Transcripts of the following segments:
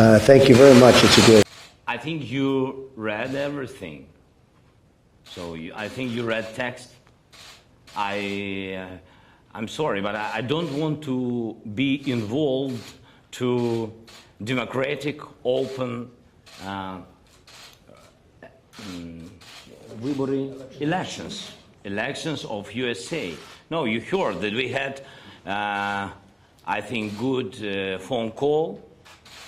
Thank you very much. It's a great. I think you read everything. So I think you read text. I'm sorry, but I don't want to be involved to democratic, open elections of USA. No, you heard that we had, I think, good phone call.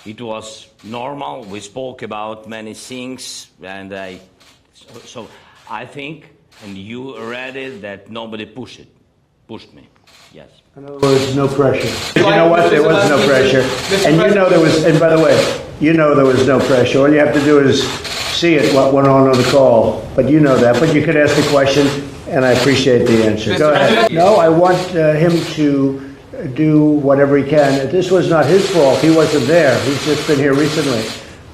It was normal. We spoke about many things, and so I think, and you read it, that nobody pushed me. Yes. In other words, no pressure. You know what? There was no pressure. And you know there was, and by the way, you know there was no pressure. All you have to do is see it, what went on the call. But you know that. But you could ask the question, and I appreciate the answer. Go ahead. No, I want him to do whatever he can. This was not his fault. He wasn't there. He's just been here recently.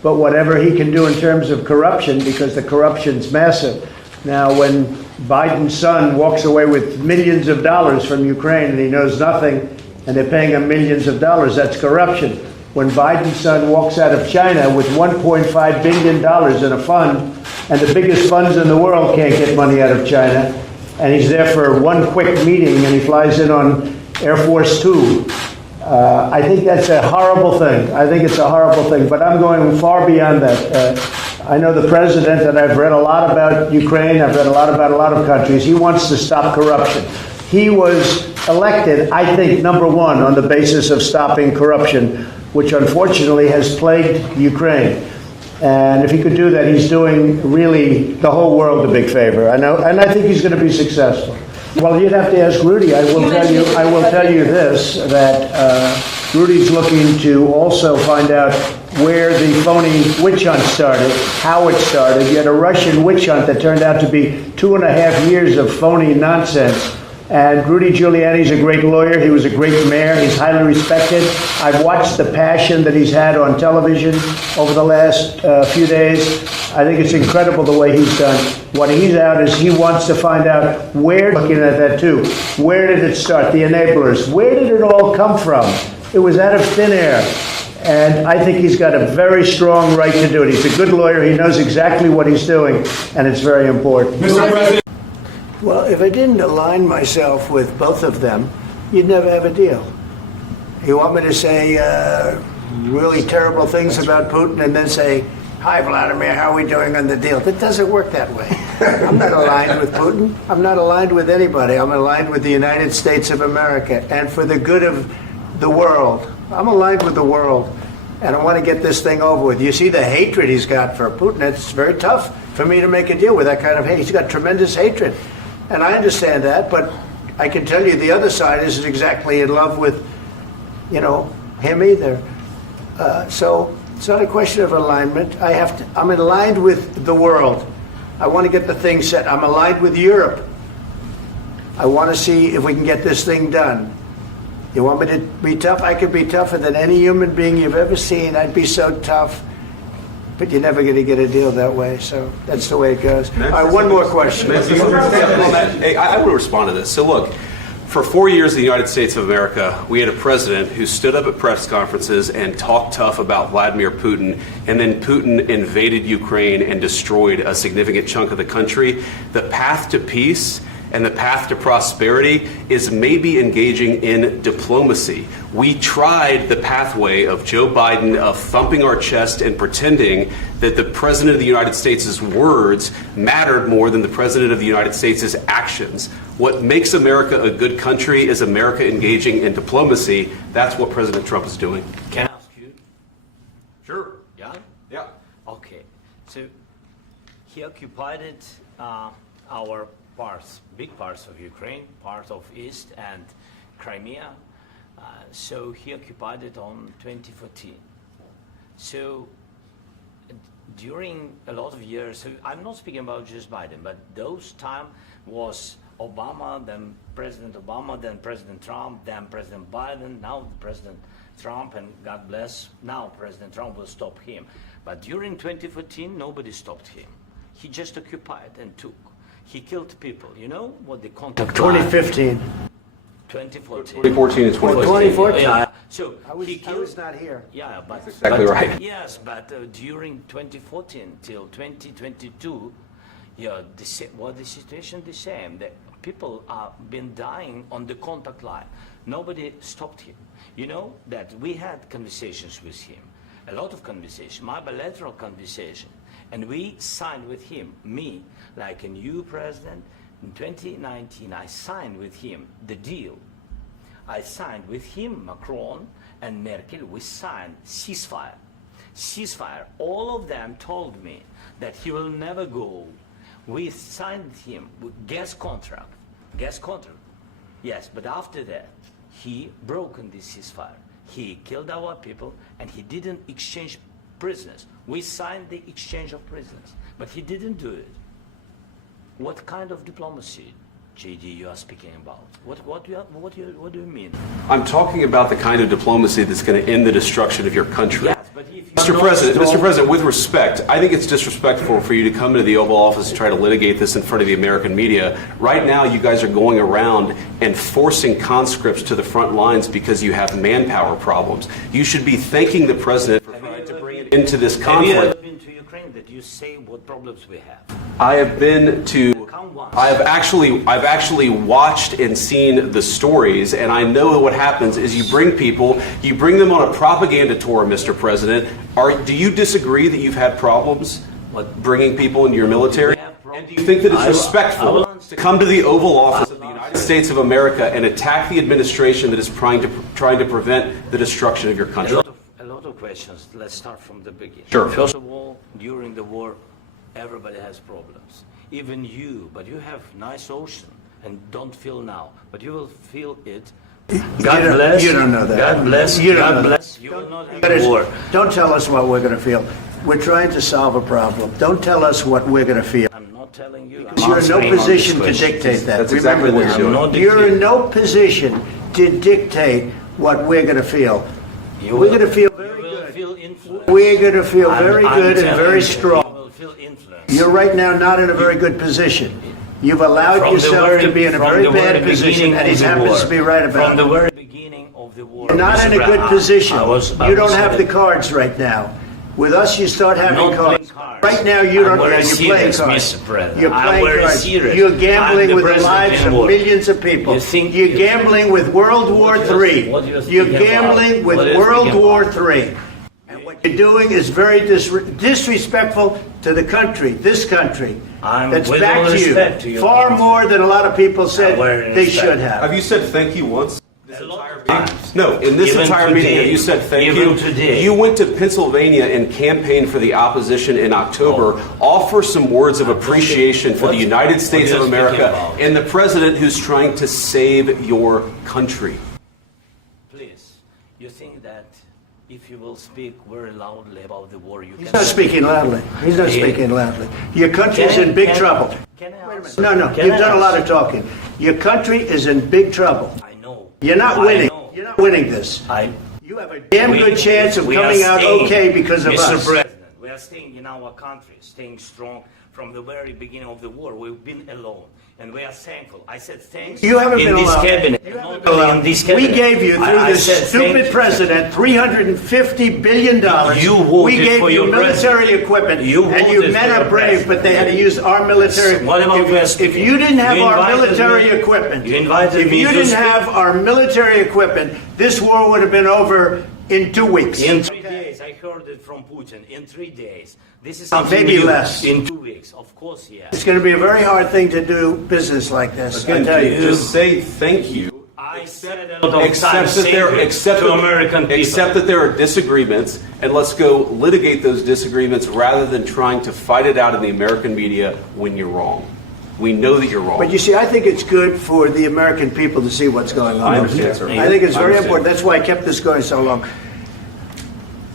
But whatever he can do in terms of corruption, because the corruption's massive. Now, when Biden's son walks away with millions of dollars from Ukraine and he knows nothing, and they're paying him millions of dollars, that's corruption. When Biden's son walks out of China with $1.5 billion in a fund, and the biggest funds in the world can't get money out of China, and he's there for one quick meeting and he flies in on Air Force Two, I think that's a horrible thing. I think it's a horrible thing, but I'm going far beyond that. I know the president, and I've read a lot about Ukraine, I've read a lot about a lot of countries. He wants to stop corruption. He was elected, I think, number one on the basis of stopping corruption, which unfortunately has plagued Ukraine. And if he could do that, he's doing really the whole world a big favor. I know, and I think he's going to be successful. Well, you'd have to ask Rudy. I will tell you this, that Rudy's looking to also find out where the phony witch hunt started, how it started. You had a Russian witch hunt that turned out to be 2.5 years of phony nonsense. And Rudy Giuliani's a great lawyer. He was a great mayor. He's highly respected. I've watched the passion that he's had on television over the last few days. I think it's incredible the way he's done. What he's out is he wants to find out where, looking at that too, where did it start, the enablers? Where did it all come from? It was out of thin air. And I think he's got a very strong right to do it. He's a good lawyer. He knows exactly what he's doing, and it's very important. Mr. President. Well, if I didn't align myself with both of them, you'd never have a deal. You want me to say really terrible things about Putin and then say, "Hi, Vladimir, how are we doing on the deal?" That doesn't work that way. I'm not aligned with Putin. I'm not aligned with anybody. I'm aligned with the United States of America and for the good of the world. I'm aligned with the world, and I want to get this thing over with. You see the hatred he's got for Putin. It's very tough for me to make a deal with that kind of hate. He's got tremendous hatred. And I understand that, but I can tell you the other side isn't exactly in love with, him either. So it's not a question of alignment. I'm aligned with the world. I want to get the thing set. I'm aligned with Europe. I want to see if we can get this thing done. You want me to be tough? I could be tougher than any human being you've ever seen. I'd be so tough. But you're never going to get a deal that way, so that's the way it goes. All right, one more question. Hey, I want to respond to this. So look, for 4 years in the United States of America, we had a president who stood up at press conferences and talked tough about Vladimir Putin, and then Putin invaded Ukraine and destroyed a significant chunk of the country. The path to peace and the path to prosperity is maybe engaging in diplomacy. We tried the pathway of Joe Biden of thumping our chest and pretending that the President of the United States' words mattered more than the President of the United States' actions. What makes America a good country is America engaging in diplomacy. That's what President Trump is doing. Can I ask you? Sure. Yeah? Yeah. Okay. So he occupied our parts, big parts of Ukraine, part of East and Crimea. So he occupied it on 2014. So during a lot of years, so I'm not speaking about just Biden, but those time was Obama, then President Obama, then President Trump, then President Biden, now President Trump, and God bless, now President Trump will stop him. But during 2014, nobody stopped him. He just occupied and took. He killed people. You know what the contact 2015. 2014. 2014 and 2015. 2014. Yeah. So I was not here. Yeah, but exactly right. Yes, but during 2014 till 2022, yeah, the situation the same. The people are been dying on the contact line. Nobody stopped him. You know that we had conversations with him, a lot of conversation, my bilateral conversation, and we signed with him, me, like a new president. In 2019, I signed with him the deal. I signed with him, Macron and Merkel, we signed ceasefire. Ceasefire. All of them told me that he will never go. We signed with him with gas contract. Gas contract. Yes, but after that, he broken this ceasefire. He killed our people and he didn't exchange prisoners. We signed the exchange of prisoners, but he didn't do it. What kind of diplomacy, JD, you are speaking about? What do you mean? I'm talking about the kind of diplomacy that's going to end the destruction of your country. Yes, but if you Mr. President, with respect, I think it's disrespectful for you to come into the Oval Office and try to litigate this in front of the American media. Right now, you guys are going around and forcing conscripts to the front lines because you have manpower problems. You should be thanking the President for trying to bring it into this conflict. Have you ever been to Ukraine that you say what problems we have? I have been to. I've actually watched and seen the stories, and I know what happens is you bring them on a propaganda tour, Mr. President. Do you disagree that you've had problems bringing people into your military? And do you think that it's respectful to come to the Oval Office of the United States of America and attack the administration that is trying to prevent the destruction of your country? A lot of questions. Let's start from the beginning. Sure. First of all, during the war, everybody has problems. Even you, but you have nice ocean and don't feel now, but you will feel it. God bless. You don't know that. God bless. You God don't know bless. that. You will not have war. Don't tell us what we're going to feel. We're trying to solve a problem. Don't tell us what we're going to feel. I'm not telling you. You're in no position to dictate that. That's exactly what you're doing. You're in no position to dictate what we're going to feel. We're going to feel very good. We're going to feel very good and very strong. You're right now not in a very good position. You've allowed yourself to be in a very bad position, and he happens to be right about it. From the very beginning of the war. You're not in a good position. You don't have the cards right now. With us, you start having cards. Right now, you don't. You're playing cards. You're playing cards. You're gambling with the lives of millions of people. You're gambling with World War III. You're gambling with World War III. And what you're doing is very disrespectful to the country, this country. That's back to you. Far more than a lot of people said they should have. Have you said thank you once? No, in this entire meeting, have you said thank you? Today. You went to Pennsylvania and campaigned for the opposition in October. Offer some words of appreciation for the United States of America and the president who's trying to save your country. Please, you think that if you will speak very loudly about the war, you He's not speaking loudly. He's not speaking loudly. Your country's in big trouble. Can I ask? No, you've done a lot of talking. Your country is in big trouble. I know. You're not winning. You're not winning this. You have a damn good chance of coming out okay because of us. Mr. President, we are staying in our country, staying strong from the very beginning of the war. We've been alone, and we are thankful. I said thanks. You haven't been alone. Cabinet. In this cabinet. We gave you, through this stupid president, $350 billion. We gave you military equipment, and you men are brave, but they had to use our military. If you didn't have our military equipment, this war would have been over in 2 weeks. In 3 days, I heard it from Putin. In 3 days. This is maybe less. In 2 weeks, of course, yes. It's going to be a very hard thing to do business like this. Again, I tell you. Just say thank you. I said a lot of times to American people. Except that there are disagreements, and let's go litigate those disagreements rather than trying to fight it out in the American media when you're wrong. We know that you're wrong. But you see, I think it's good for the American people to see what's going on. I understand, sir. I think it's very important. That's why I kept this going so long.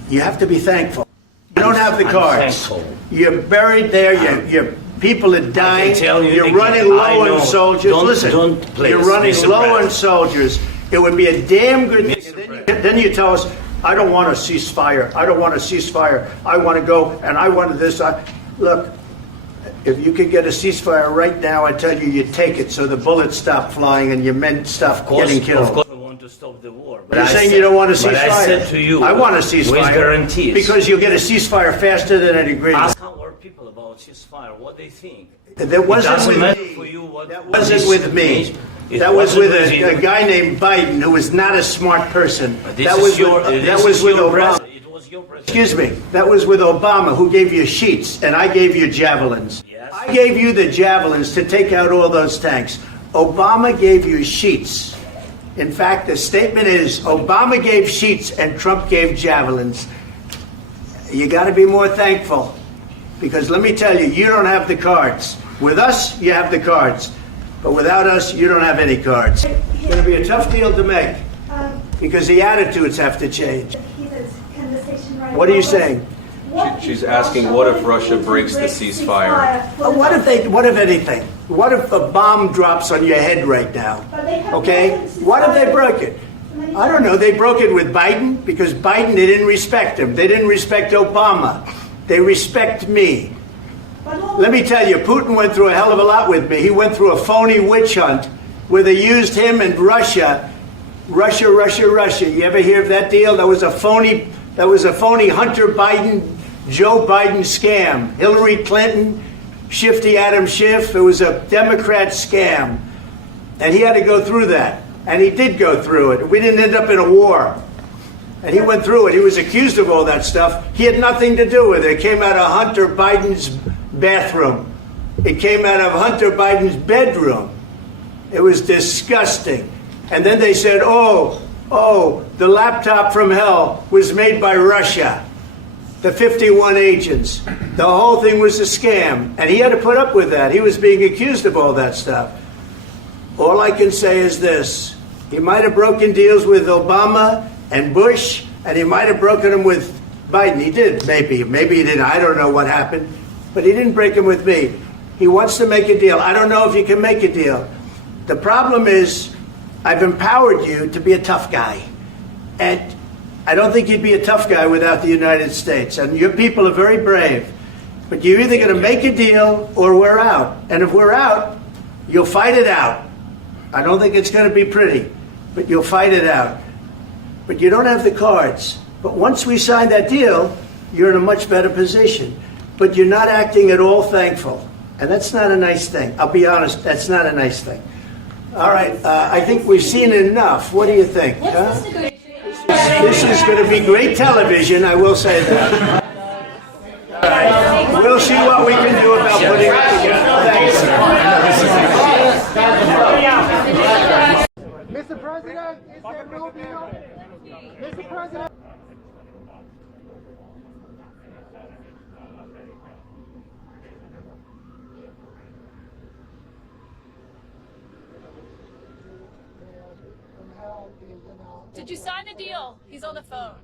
You have to be thankful. You don't have the cards. You're buried there. Your people are dying. You're running low on soldiers. Listen, you're running low on soldiers. It would be a damn good thing. Then you tell us, I don't want a ceasefire. I don't want a ceasefire. I want to go, and I want this. Look, If you could get a ceasefire right now, I tell you, you'd take it so the bullets stop flying and your men stop getting killed. Of course, I want to stop the war. But You're saying you don't want a ceasefire? But I said to you, I want a ceasefire. with guarantees. Because you'll get a ceasefire faster than an agreement. Ask our people about ceasefire, what they think. That wasn't It with doesn't matter me. for you what That wasn't with me. It That was wasn't with you. a guy named Biden who was not a smart person. This That is was your, with, this that was is with your Obama. president. It was your president. Excuse me. That was with Obama, who gave you sheets, and I gave you javelins. Yes. I gave you the javelins to take out all those tanks. Obama gave you sheets. In fact, the statement is Obama gave sheets and Trump gave javelins. You got to be more thankful, because let me tell you, you don't have the cards. With us, you have the cards, but without us, you don't have any cards. It's going to be a tough deal to make, because the attitudes have to change. What are you saying? She's asking, what if Russia breaks the ceasefire? What if anything? What if a bomb drops on your head right now? Okay? What if they broke it? I don't know. They broke it with Biden, because Biden, they didn't respect him. They didn't respect Obama. They respect me. Let me tell you, Putin went through a hell of a lot with me. He went through a phony witch hunt where they used him and Russia. Russia. You ever hear of that deal? That was a phony Hunter Biden, Joe Biden scam. Hillary Clinton, Shifty Adam Schiff. It was a Democrat scam. And he had to go through that. And he did go through it. We didn't end up in a war. And he went through it. He was accused of all that stuff. He had nothing to do with it. It came out of Hunter Biden's bathroom. It came out of Hunter Biden's bedroom. It was disgusting. And then they said, oh, the laptop from hell was made by Russia. The 51 agents. The whole thing was a scam. And he had to put up with that. He was being accused of all that stuff. All I can say is this. He might have broken deals with Obama and Bush, and he might have broken them with Biden. He did, maybe. Maybe he didn't. I don't know what happened. But he didn't break them with me. He wants to make a deal. I don't know if you can make a deal. The problem is, I've empowered you to be a tough guy. And I don't think you'd be a tough guy without the United States. And your people are very brave. But you're either going to make a deal or we're out. And if we're out, you'll fight it out. I don't think it's going to be pretty, but you'll fight it out. But you don't have the cards. But once we sign that deal, you're in a much better position. But you're not acting at all thankful. And that's not a nice thing. I'll be honest, that's not a nice thing. All right, I think we've seen enough. What do you think? Huh? This is going to be great television, I will say that. All right, we'll see what we can do about putting it together. Thanks. Mr. President, is there no deal? Mr. President. Did you sign the deal? He's on the phone.